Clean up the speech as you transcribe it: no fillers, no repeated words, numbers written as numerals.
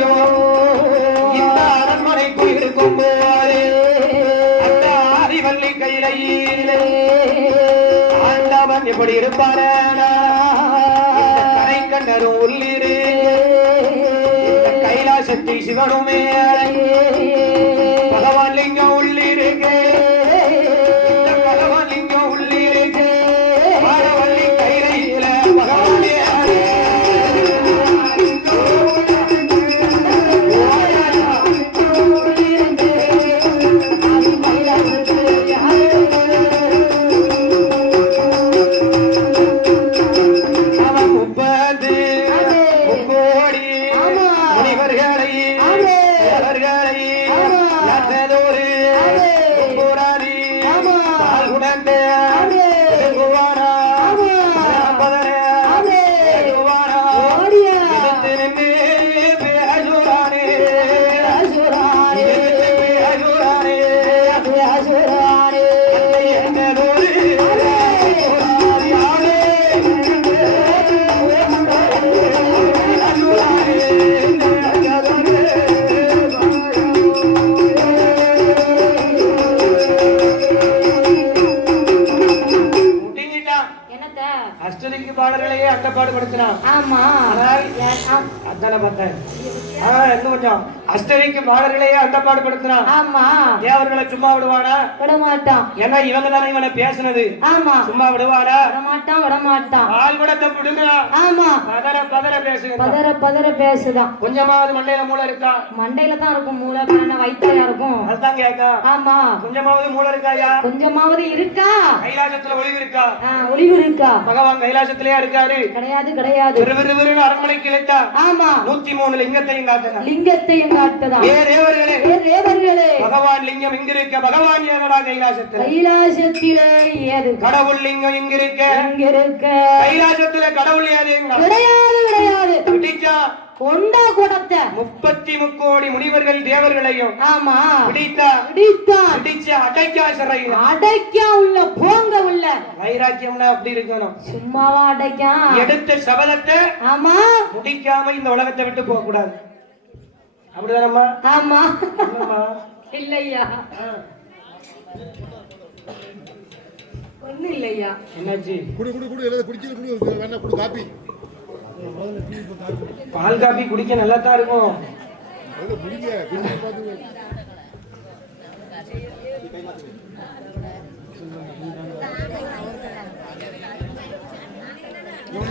லிங்கம் இந்த அரண்மனைக்கு இருக்கும் போதே அந்த ஆதிவள்ளி கையிலே ஆண்டவன் எப்படி இருப்பான கரை கண்டரும் உள்ளிரு கைலாசத்தை சிவனுமே பகவான் லிங்கம் உள்ளிருக்கு பகவான் லிங்கம் உள்ளிருக்கு ஆடவள்ளி கையில பகவானே அஷ்டவிக்கு பாடல்களையே அட்டப்பாடுபடுத்தினான். ஆமா, தேவர்களை சும்மா விடுவானா? விடமாட்டான். ஏன்னா இவங்க தானே இவனை பேசுனது. ஆமா, சும்மா விடுவானா? விடமாட்டான், விடமாட்டான். ஆள் கூட தப்பிடுங்கிறான். ஆமா, பதற பதற பேசுங்க, பதற பதற பேசுதான். கொஞ்சமாவது மண்டையில மூளை இருக்கா? மண்டையில தான் இருக்கும் மூளை, பின்ன வயிற்றுலயா இருக்கும். அதுதான் கேட்கா. ஆமா, கொஞ்சமாவது மூளை இருக்காயா? கொஞ்சமாவது இருக்கா. கைலாசத்துல ஒளிவு இருக்கா? ஒளிவு இருக்கா? பகவான் கைலாசத்திலேயே இருக்காரு? கிடையாது, கிடையாது. விறுவிறுன்னு அரண்மனைக்கு இழைத்தா. ஆமா, 103 லிங்கத்தையும் காட்டுதான். லிங்கத்தையும் காட்டுதான். ஏ தேவர்களே, ஏ தேவர்களே, பகவான் லிங்கம் இங்க இருக்க. பகவான் ஏனடா கைலாசத்துல? கைலாசத்திலே ஏது? கடவுள் லிங்கம் இங்க இருக்க. இங்க இருக்க கைலாசத்துல கடவுள் ஏது? கிடையாது, கிடையாது. பிடிச்சா கொண்டா கூடத்தை 33 கோடி முனிவர்கள் தேவர்களையும். ஆமா, பிடித்தா பிடித்தா பிடிச்ச அடைக்கா சிறையில் அடைக்கா உள்ள போங்க உள்ள. வைராக்கியம்னா அப்படி இருக்கணும். சும்மாவா அடைக்கா? எடுத்த சபதத்தை ஆமா முடிக்காம இந்த உலகத்தை விட்டு போக கூடாது. அப்படிதானம்மா? ஆமா. இல்லையா, ஒண்ணு இல்லையா. என்னாச்சு? குடி குடி குடி எல்லாம் குடிச்சு குடி, வேணா குடி காபி. பால் காபி குடிக்க நல்லா தான் இருக்கும்.